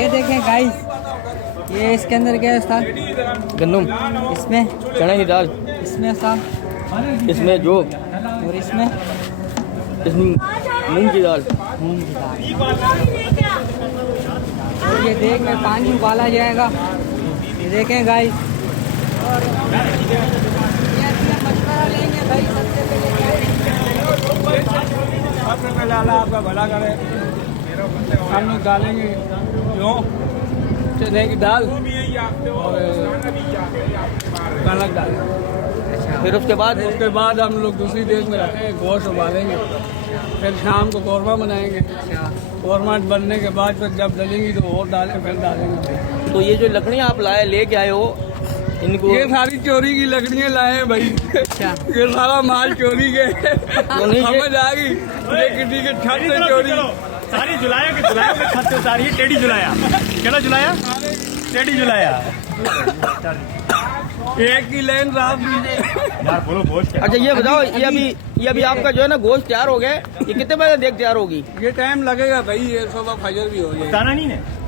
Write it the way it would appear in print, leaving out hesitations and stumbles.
ये देखें गाइस, ये इसके अंदर क्या है उस्ताद? गन्नम, इसमें चने की दाल, इसमें उस्ताद, इसमें जो, और इसमें इसमें मूंग की दाल। मूंग की दाल। और ये देख में पानी उबाला जाएगा। ये देखें गाइस, और ये मशवरा लेंगे भाई। सबसे पहले अल्लाह आपका भला करे। हम लोग डालेंगे जो चने की दाल और कनक दाल। फिर उसके बाद हम लोग दूसरी देश में रखेंगे, गोश्त उबालेंगे, फिर शाम को कौरमा बनाएंगे। कौरमा बनने के बाद फिर जब डलेंगी तो और फिर डालेंगे। तो ये जो लकड़ियाँ आप लाए लेके आए हो, इनको ये सारी चोरी की लकड़ियाँ लाए हैं भाई। ये सारा माल चोरी के समझ आ गई। ये किसी के छत से चोरी, सारी जुलाया के छत से उतारी है। टेढ़ी जुलाया, केड़ा जुलाया, टेढ़ी जुलाया। एक ही लाइन रात यार बोलो गोश्त। अच्छा ये बताओ, ये अभी आपका जो है ना गोश्त तैयार हो गया, ये कितने बजे देख तैयार होगी? ये टाइम लगेगा भाई, ये सुबह फजर भी हो जाएगा। बताना नहीं है।